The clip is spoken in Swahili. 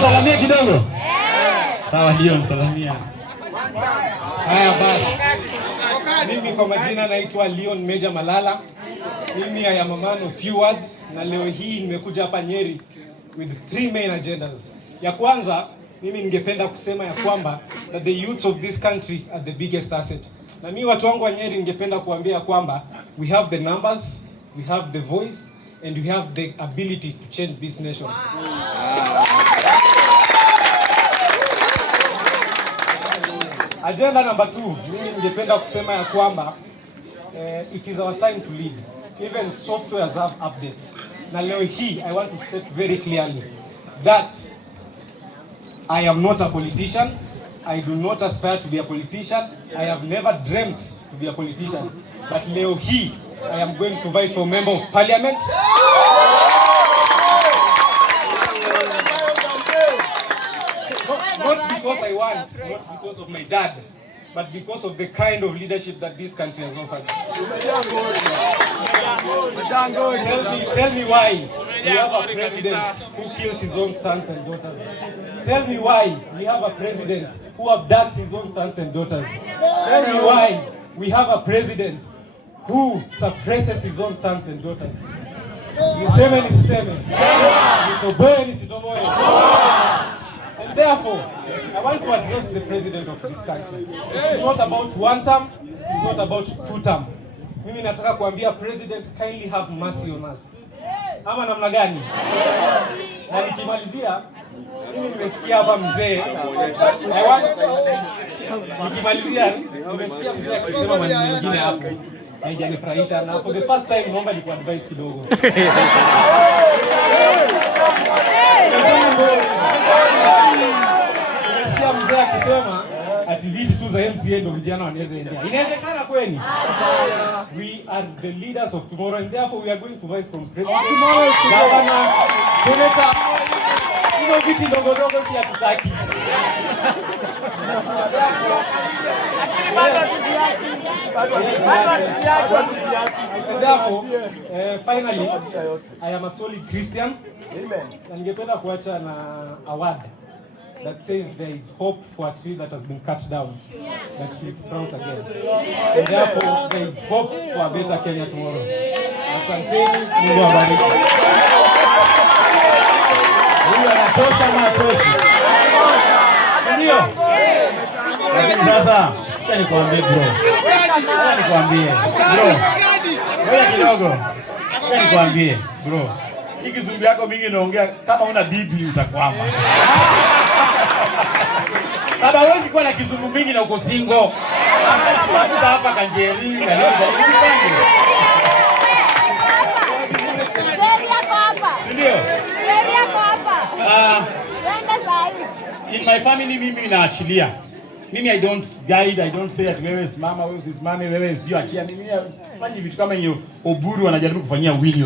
Salamia kidogo. Sawa, ndio msalamia. Haya basi. Mimi kwa majina naitwa Leon Meja Malala. Mimi I am a man of few words, na leo hii nimekuja hapa Nyeri with 3 main agendas. Ya kwanza, mimi ningependa kusema ya kwamba that the youths of this country are the biggest asset. Na mimi watu wangu wa Nyeri ningependa kuambia kwamba we have the numbers, we have the voice, and we have the ability to change this nation. Agenda number 2, mimi ningependa kusema ya kwamba it is our time to lead. Even softwares have updates. Na leo hii I want to state very clearly that I am not a politician. I do not aspire to be a politician. I have never dreamt to be a politician. But leo hii I am going to vie for member of parliament. Not because I want, not because of my dad, but because of the kind of leadership that this country has offered. Tell me why we have a president who kills his own sons and daughters. Tell me why we have a president who abducts his own sons and daughters. Tell me why we have a president who suppresses his own sons and daughters. Niseme nisiseme, nitoboe nisitoboe. And therefore, I want to address the president of this country. It is not about one term, it is not about 2 term. Mimi nataka kuambia president, kindly have mercy on us. Ama namna gani? Na nikimalizia, mimi nimesikia hapa mzee. Nikimalizia, nimesikia mzee akisema maneno mengine hapo. Haijanifurahisha, na for the first time naomba niku advice kidogo. Nimesikia mzee akisema ati viti tu za MCA ndio vijana wanaweza endea. Inawezekana kweli? We are the leaders of tomorrow, and therefore we are going to vie from president. Tomorrow is governor, senator. Hizo viti ndogo ndogo si hatutaki. Therefore, finally, I am a solid Christian. Amen. Na ningependa kuacha na award that says there is hope for a tree that has been cut down, that will sprout again. And therefore, there is hope for a better Kenya tomorrow. Asanteni, Mungu awabariki. Huyu anatosha ama atoshi? Ndio. Lakini sasa, nikwambie bro. Nikwambie bro. Wewe kidogo. Nikwambie bro. Hii kizungu yako mingi naongea kama una bibi utakwama. Baba huwezi kuwa na kizungu mingi na uko single. Basi hapa kanjeri na leo ndio. Sheria kwa hapa. Ndio. Sheria kwa hapa. Wenda sahi. In my family mimi naachilia. Mimi I don't guide, I don't say ati wewe simama, wewe usisimame, wewe sio achia. Mimi sifanyi vitu kama hiyo. Oburu wanajaribu kufanyia Winnie